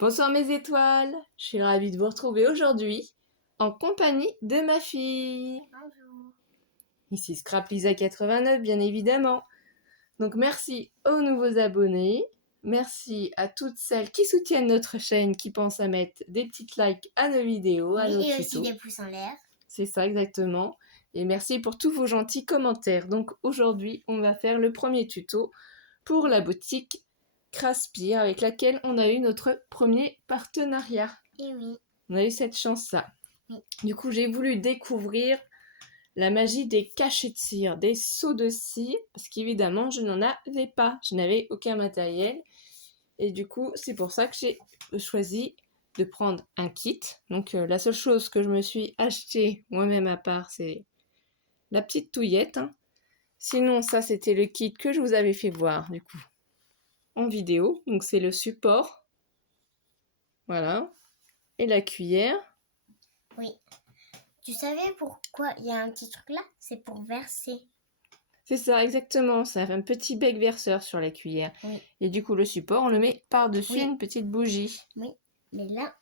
Bonsoir mes étoiles, je suis ravie de vous retrouver aujourd'hui en compagnie de ma fille. Bonjour. Ici Scraplisa89 bien évidemment. Donc merci aux nouveaux abonnés, merci à toutes celles qui soutiennent notre chaîne, qui pensent à mettre des petites likes à nos vidéos, à nos Et tutos. aussi des pouces en l'air. C'est ça exactement. Et merci pour tous vos gentils commentaires. Donc aujourd'hui on va faire le premier tuto pour la boutique Craspire avec laquelle on a eu notre premier partenariat. Et oui. On a eu cette chance-là. Oui. Du coup, j'ai voulu découvrir la magie des cachets de cire, des seaux de cire, parce qu'évidemment, je n'en avais pas. Je n'avais aucun matériel. Et du coup, c'est pour ça que j'ai choisi de prendre un kit. Donc, la seule chose que je me suis achetée moi-même à part, c'est la petite touillette. Hein. Sinon, ça, c'était le kit que je vous avais fait voir, du coup, en vidéo. Donc, c'est le support. Voilà. Et la cuillère. Oui. Tu savais pourquoi il y a un petit truc là? C'est pour verser. C'est ça, exactement. Ça fait un petit bec verseur sur la cuillère. Oui. Et du coup, le support, on le met par-dessus Oui. une petite bougie. Oui. Mais là,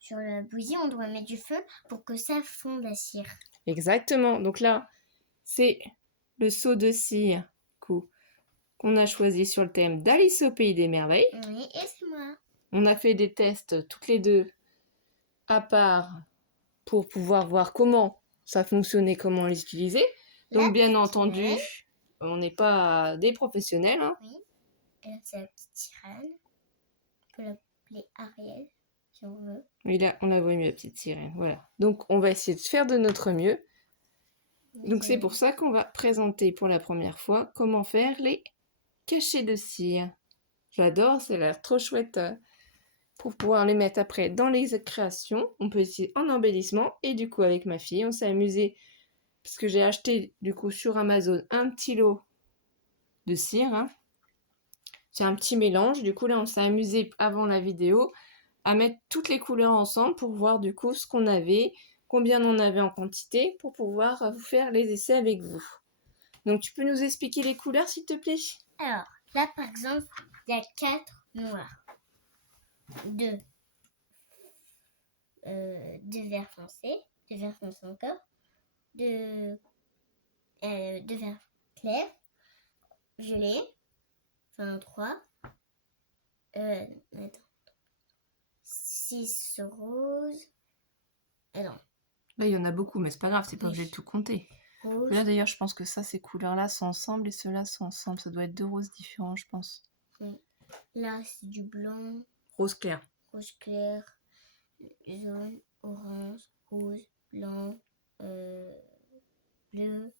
sur la bougie, on doit mettre du feu pour que ça fonde la cire. Exactement. Donc là, c'est le seau de cire qu'on a choisi sur le thème d'Alice au Pays des Merveilles. Oui, et c'est moi. On a fait des tests toutes les deux à part pour pouvoir voir comment ça fonctionnait, comment les utiliser. Donc bien entendu, on n'est pas des professionnels. Hein. Oui. Et là, c'est la petite sirène. On peut l'appeler Ariel, si on veut. Et là, on a vu la petite sirène. Voilà. Donc on va essayer de faire de notre mieux. Donc c'est pour ça qu'on va présenter pour la première fois comment faire les cachets de cire. J'adore, ça a l'air trop chouette pour pouvoir les mettre après dans les créations. On peut essayer en embellissement. Et du coup avec ma fille, on s'est amusé parce que j'ai acheté du coup sur Amazon un petit lot de cire. Hein. C'est un petit mélange. Du coup là on s'est amusé avant la vidéo à mettre toutes les couleurs ensemble pour voir du coup ce qu'on avait, combien on avait en quantité pour pouvoir vous faire les essais avec vous. Donc tu peux nous expliquer les couleurs s'il te plaît? Alors, là par exemple, il y a 4 noirs. 2 verts foncés. 2 verts foncés encore. 2 verts clairs. Violet. Enfin 3. Attends. 6 roses. Attends. Là, il y en a beaucoup, mais c'est pas grave, c'est pas obligé de tout compter. Rouge. Là, d'ailleurs, je pense que ça, ces couleurs-là sont ensemble et ceux-là sont ensemble. Ça doit être 2 roses différents, je pense. Oui. Là, c'est du blanc. Rose clair. Rouge clair. Jaune. Orange. Rouge. Blanc. Bleu.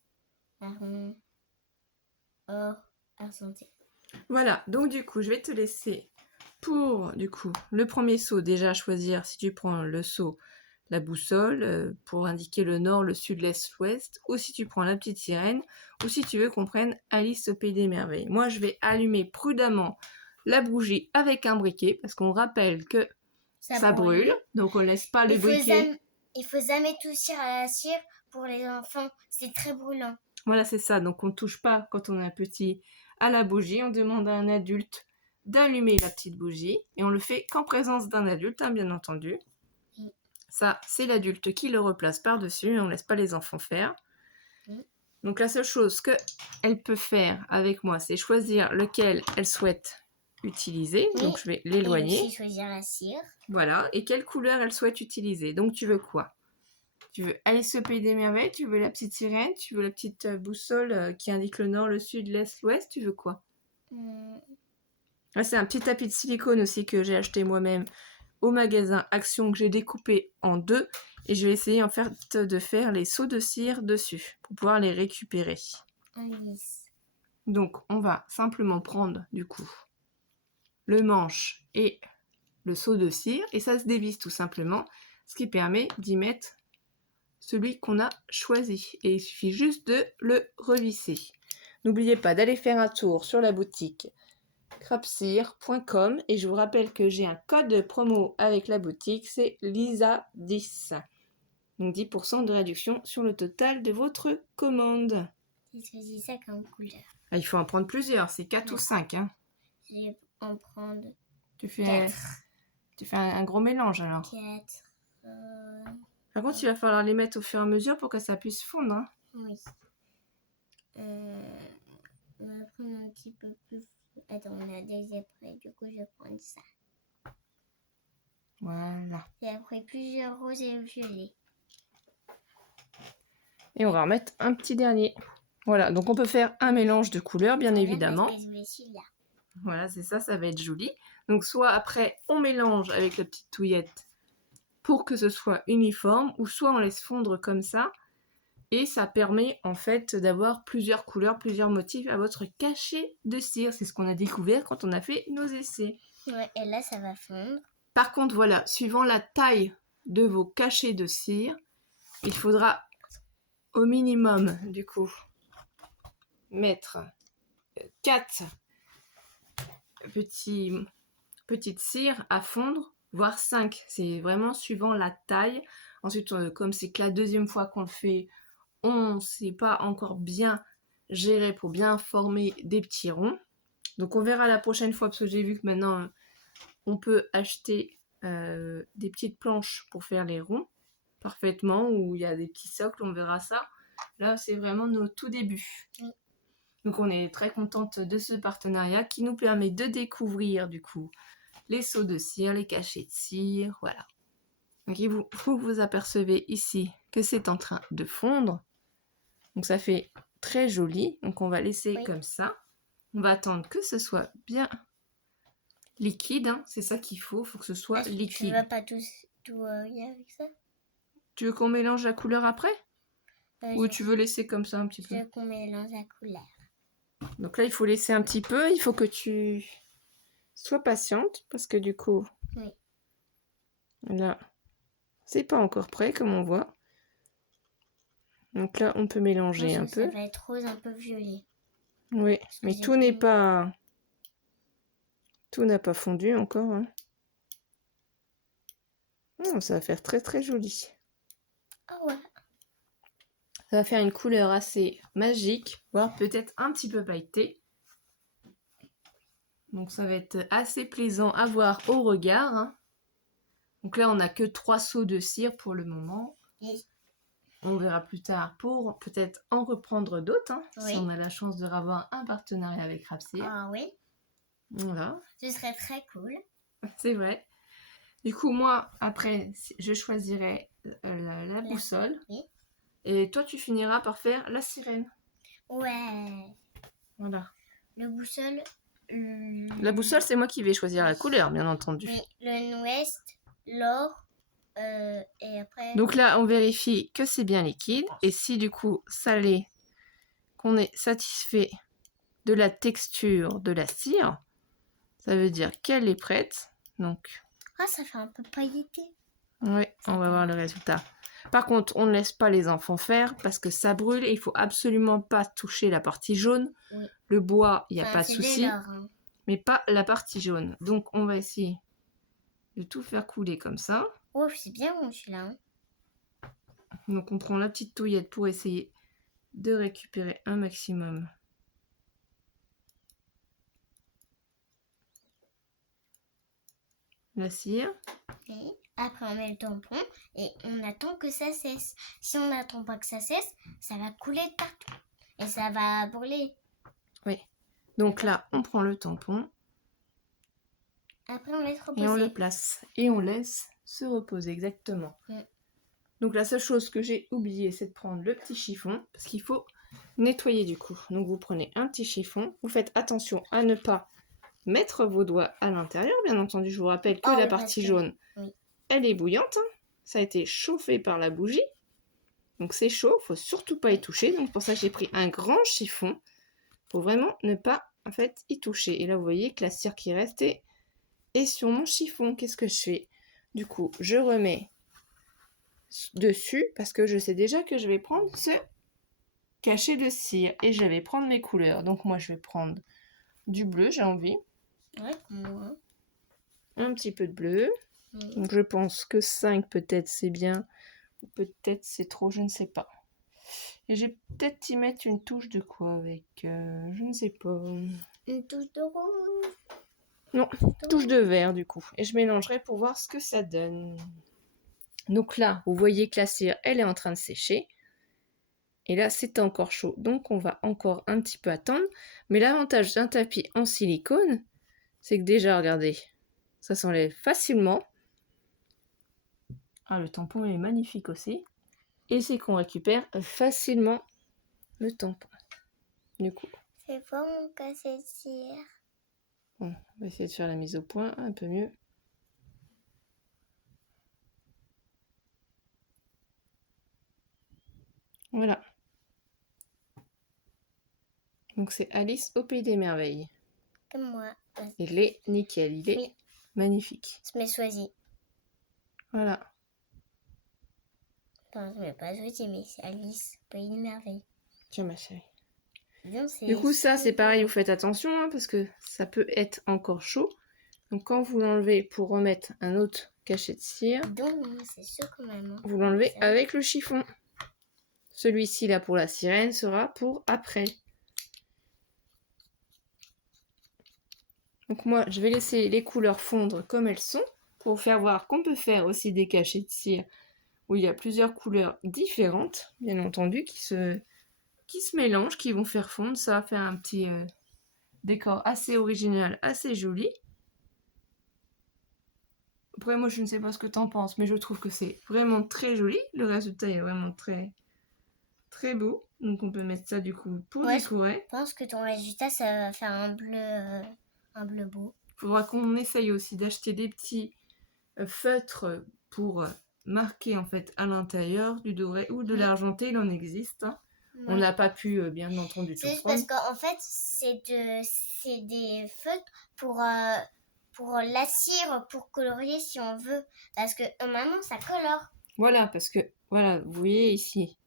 Marron. Or. Argenté. Voilà, donc du coup, je vais te laisser pour, du coup, le premier seau, déjà choisir si tu prends le seau, la boussole, pour indiquer le nord, le sud, l'est, l'ouest, ou si tu prends la petite sirène, ou si tu veux qu'on prenne Alice au Pays des Merveilles. Moi, je vais allumer prudemment la bougie avec un briquet, parce qu'on rappelle que ça brûle, donc on laisse pas le briquet. Il faut jamais toucher à la cire pour les enfants, c'est très brûlant. Voilà, c'est ça, donc on ne touche pas quand on est petit à la bougie, on demande à un adulte d'allumer la petite bougie, et on le fait qu'en présence d'un adulte, hein, bien entendu. Oui. Ça, c'est l'adulte qui le replace par-dessus, on ne laisse pas les enfants faire. Oui. Donc la seule chose qu'elle peut faire avec moi, c'est choisir lequel elle souhaite utiliser, oui. Donc je vais l'éloigner. Et aussi choisir la cire. Voilà, et quelle couleur elle souhaite utiliser. Donc tu veux quoi? Tu veux Alice au Pays des Merveilles? Tu veux la petite sirène? Tu veux la petite boussole qui indique le nord, le sud, l'est, l'ouest? Tu veux quoi? Ah, c'est un petit tapis de silicone aussi que j'ai acheté moi-même au magasin Action, que j'ai découpé en 2. Et je vais essayer en fait de faire les seaux de cire dessus pour pouvoir les récupérer. Donc on va simplement prendre du coup le manche et le seau de cire. Et ça se dévisse tout simplement, ce qui permet d'y mettre celui qu'on a choisi. Et il suffit juste de le revisser. N'oubliez pas d'aller faire un tour sur la boutique crapcire.com et je vous rappelle que j'ai un code de promo avec la boutique, c'est LISA10. Donc 10% de réduction sur le total de votre commande. J'ai choisi ça comme couleur. Ah, il faut en prendre plusieurs, c'est 4 ou 5. Hein. Je vais en prendre tu fais 4. Tu fais un gros mélange alors. 4. Par contre, il va falloir les mettre au fur et à mesure pour que ça puisse fondre. Hein. Oui. On va prendre un petit peu plus. Attends, on a des après. Du coup, je vais prendre ça. Voilà. Et après, plusieurs roses et violets. Et on va remettre un petit dernier. Voilà, donc on peut faire un mélange de couleurs, bien Voilà, évidemment. parce que je voulais celui-là. Voilà, c'est ça, ça va être joli. Donc soit après, on mélange avec la petite touillette pour que ce soit uniforme, ou soit on laisse fondre comme ça. Et ça permet en fait d'avoir plusieurs couleurs, plusieurs motifs à votre cachet de cire. C'est ce qu'on a découvert quand on a fait nos essais. Ouais, et là, ça va fondre. Par contre, voilà, suivant la taille de vos cachets de cire, il faudra au minimum, du coup, mettre 4 petites cires à fondre, voire 5. C'est vraiment suivant la taille. Ensuite, comme c'est que la deuxième fois qu'on le fait, on ne sait pas encore bien gérer pour bien former des petits ronds. Donc on verra la prochaine fois, parce que j'ai vu que maintenant, on peut acheter des petites planches pour faire les ronds parfaitement, où il y a des petits socles, on verra ça. Là, c'est vraiment nos tout débuts. Oui. Donc on est très contente de ce partenariat qui nous permet de découvrir du coup les seaux de cire, les cachets de cire, voilà. Donc vous apercevez ici que c'est en train de fondre. Donc ça fait très joli. Donc on va laisser comme ça. On va attendre que ce soit bien liquide. Hein. C'est ça qu'il faut que ce soit liquide. Tu vas pas tout y avec ça? Tu veux qu'on mélange la couleur après? Ou tu veux laisser comme ça un petit peu? Je veux qu'on mélange la couleur. Donc là, il faut laisser un petit peu. Il faut que tu sois patiente parce que du coup, oui. Là, c'est pas encore prêt comme on voit. Donc là, on peut mélanger un peu. Ça va être rose, un peu violet. Oui, mais tout n'est pas... Tout n'a pas fondu encore. Hein. Oh, ça va faire très très joli. Ah ouais. Ça va faire une couleur assez magique, voire peut-être un petit peu pailletée. Donc ça va être assez plaisant à voir au regard. Hein. Donc là, on n'a que 3 seaux de cire pour le moment. Oui. On verra plus tard pour peut-être en reprendre d'autres, hein, oui. si on a la chance de avoir un partenariat avec Rapcir. Ah oui. Voilà. Ce serait très cool. C'est vrai. Du coup, moi, après, je choisirai la boussole. Oui. Et toi, tu finiras par faire la sirène. Ouais. Voilà. Le boussole... La boussole, c'est moi qui vais choisir la couleur, bien entendu. Oui, le ouest, l'or, et après... Donc là, on vérifie que c'est bien liquide. Et si du coup, ça l'est, qu'on est satisfait de la texture de la cire, ça veut dire qu'elle est prête. Donc... Ah, ça fait un peu pailleté. Oui, on va voir le résultat. Par contre, on ne laisse pas les enfants faire parce que ça brûle et il faut absolument pas toucher la partie jaune. Oui. Le bois, il n'y a pas de souci, hein. mais pas la partie jaune. Donc, on va essayer de tout faire couler comme ça. Oh, c'est bien bon celui-là. Hein. Donc, on prend la petite touillette pour essayer de récupérer un maximum. La cire. Et après, on met le tampon et on attend que ça cesse. Si on n'attend pas que ça cesse, ça va couler de partout. Et ça va brûler. Oui. Donc là, on prend le tampon. Après, on laisse reposer. Et on le place. Et on laisse se reposer, exactement. Donc la seule chose que j'ai oublié, c'est de prendre le petit chiffon. Parce qu'il faut nettoyer du coup. Donc vous prenez un petit chiffon. Vous faites attention à ne pas mettre vos doigts à l'intérieur. Bien entendu, je vous rappelle que la partie jaune, elle est bouillante. Hein. Ça a été chauffé par la bougie. Donc c'est chaud, il ne faut surtout pas y toucher. Donc pour ça, j'ai pris un grand chiffon. Pour vraiment ne pas en fait y toucher. Et là, vous voyez que la cire qui reste est sur mon chiffon. Qu'est-ce que je fais? Du coup, je remets dessus parce que je sais déjà que je vais prendre ce cachet de cire et je vais prendre mes couleurs. Donc moi, je vais prendre du bleu, j'ai envie. Ouais, moi. Un petit peu de bleu. Donc je pense que 5 peut-être c'est bien. Ou peut-être c'est trop, je ne sais pas. Et j'ai peut-être y mettre une touche de quoi avec je ne sais pas. Une touche de rose. Non, touche de verre du coup. Et je mélangerai pour voir ce que ça donne. Donc là, vous voyez que la cire, elle est en train de sécher. Et là, c'est encore chaud. Donc on va encore un petit peu attendre. Mais l'avantage d'un tapis en silicone, c'est que déjà, regardez, ça s'enlève facilement. Ah, le tampon est magnifique aussi. Et c'est qu'on récupère facilement le tampon. Du coup, C'est pas mon cachet de cire. bon, on va essayer de faire la mise au point un peu mieux. Voilà. Donc c'est Alice au Pays des Merveilles. Comme moi. Il est nickel, il est Oui. magnifique. Je m'ai choisi. Voilà. Enfin, je m'ai pas choisi, mais c'est Alice, Pays de Merveille. Tiens ma chérie. Bien, Du coup ça c'est pareil, vous faites attention hein, parce que ça peut être encore chaud. Donc quand vous l'enlevez pour remettre un autre cachet de cire, Donc, c'est chaud quand même. Hein. vous l'enlevez avec le chiffon. Celui-ci là pour la sirène sera pour après. Donc moi je vais laisser les couleurs fondre comme elles sont pour vous faire voir qu'on peut faire aussi des cachets de cire où il y a plusieurs couleurs différentes, bien entendu, qui se mélangent, qui vont faire fondre. Ça va faire un petit décor assez original, assez joli. Après, moi, je ne sais pas ce que t'en penses, mais je trouve que c'est vraiment très joli. Le résultat est vraiment très, très beau. Donc, on peut mettre ça, du coup, pour décorer. Je pense que ton résultat, ça va faire un bleu beau. Il faudra qu'on essaye aussi d'acheter des petits feutres pour marquer, en fait, à l'intérieur du doré ou de l'argenté. Il en existe, hein. On n'a pas pu, bien entendu, tout C'est juste prendre. parce qu'en fait, c'est des feutres pour la cire, pour colorier si on veut. Parce que maintenant, ça colore. Voilà, parce que, voilà, vous voyez ici,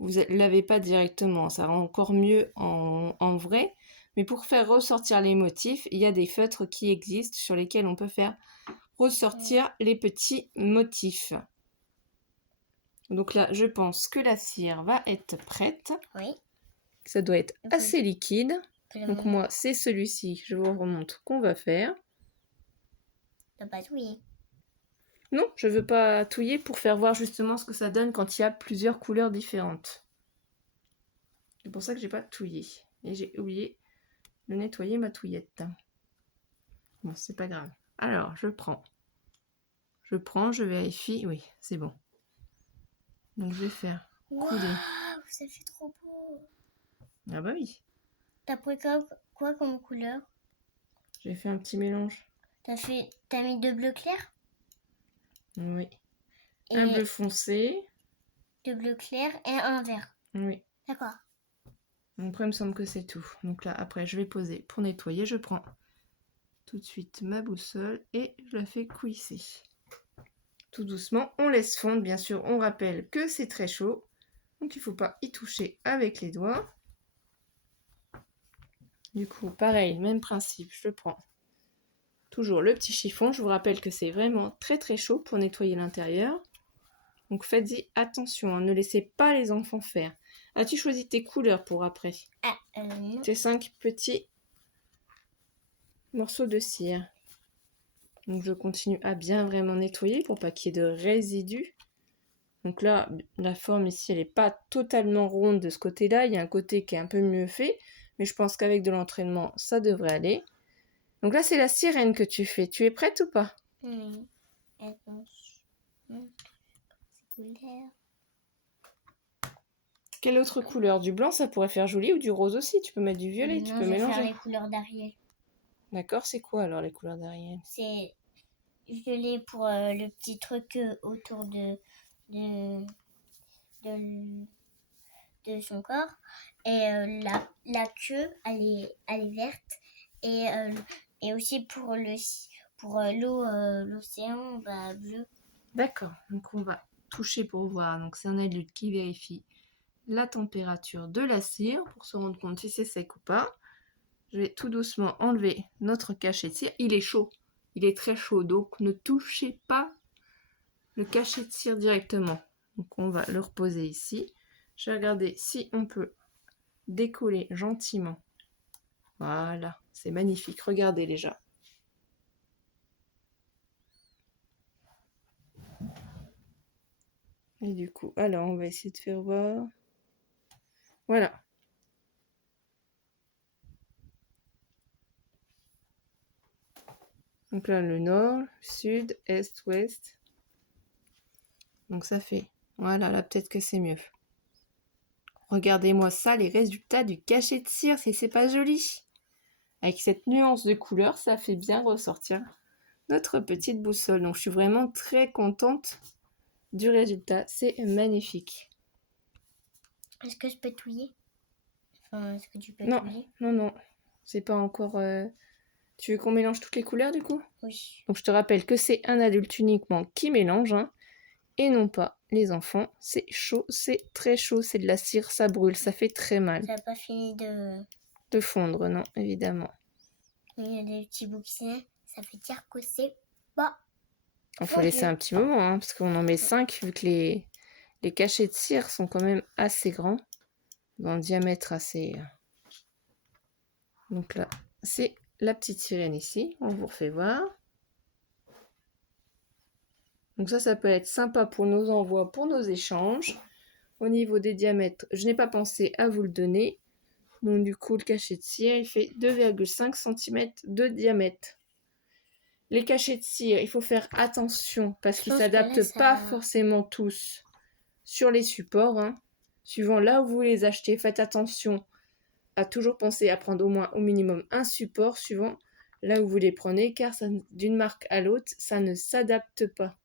vous ne l'avez pas directement, ça rend encore mieux en vrai. Mais pour faire ressortir les motifs, il y a des feutres qui existent sur lesquels on peut faire ressortir les petits motifs. Donc là, je pense que la cire va être prête. Oui. Ça doit être assez liquide. Donc moi, moi, c'est celui-ci, je vous remontre qu'on va faire. t'as pas touillé. Non, je ne veux pas touiller pour faire voir justement ce que ça donne quand il y a plusieurs couleurs différentes. C'est pour ça que j'ai pas touillé. Et j'ai oublié de nettoyer ma touillette. Bon, c'est pas grave. Alors, je prends. Je vérifie. Oui, c'est bon. Donc, je vais faire couler. Waouh, ça fait trop beau. Ah bah oui. T'as pris quoi comme couleur? J'ai fait un petit mélange. T'as mis deux bleus clairs? Oui. Et un bleu foncé. deux bleus clairs et un vert. Oui. D'accord. Après, il me semble que c'est tout. Donc là, après, je vais poser pour nettoyer. Je prends tout de suite ma boussole et je la fais coulisser. Tout doucement, on laisse fondre. Bien sûr, on rappelle que c'est très chaud. Donc, il ne faut pas y toucher avec les doigts. Du coup, pareil, même principe. Je prends toujours le petit chiffon. Je vous rappelle que c'est vraiment très très chaud pour nettoyer l'intérieur. Donc faites-y attention, hein, ne laissez pas les enfants faire. As-tu choisi tes couleurs pour après? Non. Tes 5 petits morceaux de cire. Donc je continue à bien vraiment nettoyer pour pas qu'il y ait de résidus. Donc là, la forme ici, elle n'est pas totalement ronde de ce côté-là. Il y a un côté qui est un peu mieux fait. Mais je pense qu'avec de l'entraînement, ça devrait aller. Donc là, c'est la sirène que tu fais. Tu es prête ou pas? Oui. Attention. Couleur. Quelle autre couleur? Du blanc, ça pourrait faire joli, ou du rose aussi. Tu peux mettre du violet, Non, tu peux je vais mélanger. faire les couleurs d'Ariel. D'accord, c'est quoi alors les couleurs d'Ariel? C'est violet pour le petit truc autour de son corps. Et la queue, elle est verte. Et aussi pour l'eau, l'océan, bah, bleu. D'accord, donc on va toucher pour voir. Donc c'est un adulte qui vérifie la température de la cire pour se rendre compte si c'est sec ou pas. Je vais tout doucement enlever notre cachet de cire. Il est chaud, il est très chaud, donc ne touchez pas le cachet de cire directement. Donc on va le reposer ici. Je vais regarder si on peut décoller gentiment. Voilà, c'est magnifique, regardez déjà. Et du coup, alors on va essayer de faire voir. Voilà. Donc là, le nord, sud, est, ouest. Donc ça fait... Voilà, là peut-être que c'est mieux. Regardez-moi ça, les résultats du cachet de cire, c'est pas joli. Avec cette nuance de couleur, ça fait bien ressortir notre petite boussole. Donc je suis vraiment très contente du résultat. C'est magnifique. Est-ce que je peux touiller? Enfin, est-ce que tu peux Non, touiller? non. C'est pas encore... Tu veux qu'on mélange toutes les couleurs du coup? Oui. Donc je te rappelle que c'est un adulte uniquement qui mélange, hein, et non pas les enfants. C'est chaud, c'est très chaud, c'est de la cire, ça brûle, ça fait très mal. Ça n'a pas fini de... De fondre, non, évidemment. Il y a des petits bouts qui ça veut dire que c'est pas Il faut laisser un petit moment, hein, parce qu'on en met 5, vu que les cachets de cire sont quand même assez grands, en diamètre assez... Donc là, c'est la petite sirène ici, on vous refait voir. Donc ça peut être sympa pour nos envois, pour nos échanges. Au niveau des diamètres, je n'ai pas pensé à vous le donner. Donc du coup, le cachet de cire, il fait 2,5 cm de diamètre. Les cachets de cire, il faut faire attention parce qu'ils ne s'adaptent pas forcément tous sur les supports. Hein. Suivant là où vous les achetez, faites attention à toujours penser à prendre au minimum un support suivant là où vous les prenez, car d'une marque à l'autre, ça ne s'adapte pas.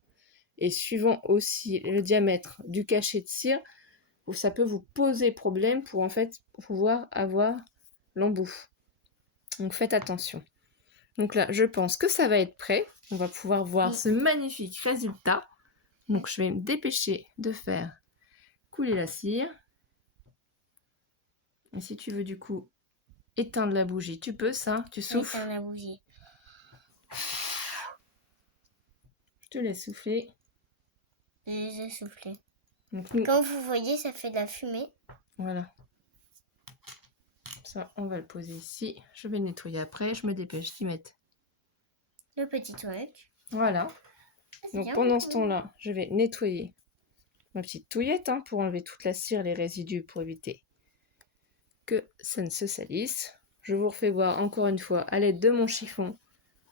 Et suivant aussi le diamètre du cachet de cire, ça peut vous poser problème pour en fait pouvoir avoir l'embout. Donc faites attention. Donc là, je pense que ça va être prêt. On va pouvoir voir ce magnifique résultat. Donc je vais me dépêcher de faire couler la cire. Et si tu veux du coup éteindre la bougie, tu peux ça, tu souffles. Éteindre la bougie. Je te laisse souffler. J'ai soufflé. Donc, Comme vous voyez, ça fait de la fumée. Voilà. Ça, on va le poser ici. Je vais le nettoyer après. Je me dépêche d'y mettre le petit truc. Voilà. Donc pendant ce temps-là, je vais nettoyer ma petite touillette hein, pour enlever toute la cire, les résidus, pour éviter que ça ne se salisse. Je vous refais voir encore une fois à l'aide de mon chiffon.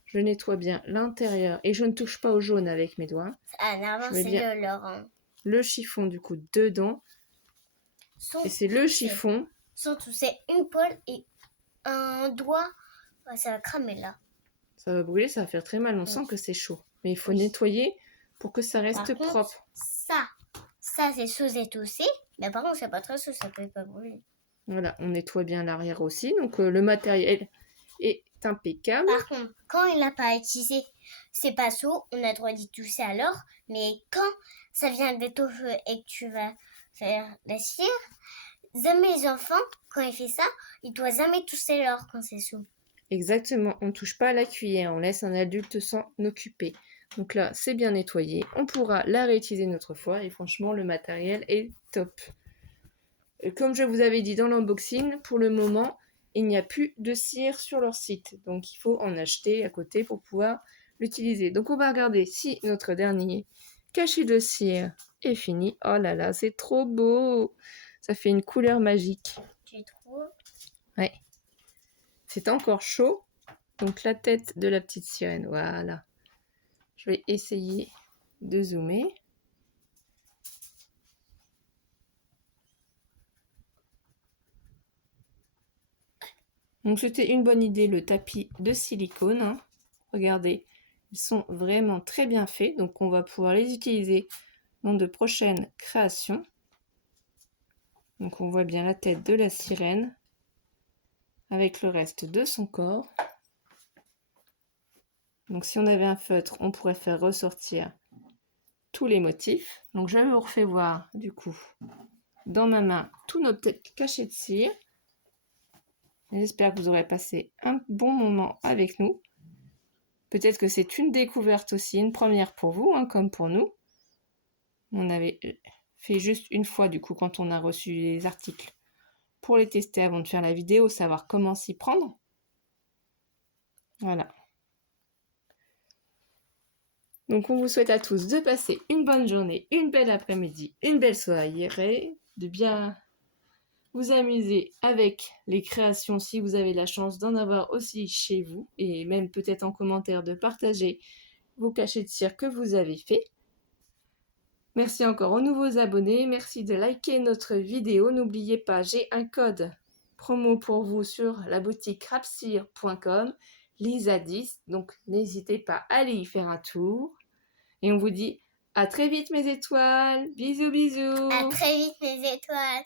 Je nettoie bien l'intérieur et je ne touche pas au jaune avec mes doigts. Ah, non, c'est de l'or. Hein. Le chiffon du coup dedans. Et c'est le chiffon. Sans toucher une poêle et un doigt, ça va cramer là. Ça va brûler, ça va faire très mal. On sent que c'est chaud. Mais il faut nettoyer pour que ça reste propre. Ça c'est chaud et touché. Mais par contre, c'est pas très chaud, ça peut pas brûler. Voilà, on nettoie bien l'arrière aussi. Donc le matériel est impeccable. Par contre, quand il n'a pas utilisé, c'est pas chaud, on a le droit d'y toucher alors. Mais quand ça vient d'être au feu et que tu vas faire la cire, jamais les enfants, quand il fait ça, il doit jamais toucher l'or quand c'est chaud. Exactement, on ne touche pas à la cuillère, on laisse un adulte s'en occuper. Donc là, c'est bien nettoyé. On pourra la réutiliser une autre fois et franchement, le matériel est top. Comme je vous avais dit dans l'unboxing, pour le moment, il n'y a plus de cire sur leur site. Donc il faut en acheter à côté pour pouvoir l'utiliser. Donc on va regarder si notre dernier cachet de cire est fini. Oh là là, c'est trop beau! Ça fait une couleur magique. Tu trouves? Ouais. C'est encore chaud. Donc la tête de la petite sirène, voilà. Je vais essayer de zoomer. Donc c'était une bonne idée le tapis de silicone. Hein. Regardez, ils sont vraiment très bien faits. Donc on va pouvoir les utiliser dans de prochaines créations. Donc on voit bien la tête de la sirène avec le reste de son corps. Donc si on avait un feutre, on pourrait faire ressortir tous les motifs. Donc je vous refais voir du coup dans ma main tous nos petits cachets de cire. J'espère que vous aurez passé un bon moment avec nous. Peut-être que c'est une découverte aussi, une première pour vous, hein, comme pour nous. On avait fait juste une fois, du coup, quand on a reçu les articles, pour les tester avant de faire la vidéo, savoir comment s'y prendre. Voilà. Donc on vous souhaite à tous de passer une bonne journée, une belle après-midi, une belle soirée, de bien vous amuser avec les créations si vous avez la chance d'en avoir aussi chez vous, et même peut-être en commentaire de partager vos cachets de cire que vous avez fait. Merci encore aux nouveaux abonnés, merci de liker notre vidéo. N'oubliez pas, j'ai un code promo pour vous sur la boutique rapcire.com, Lisa10, donc n'hésitez pas à aller y faire un tour. Et on vous dit à très vite mes étoiles, bisous bisous. À très vite, mes étoiles.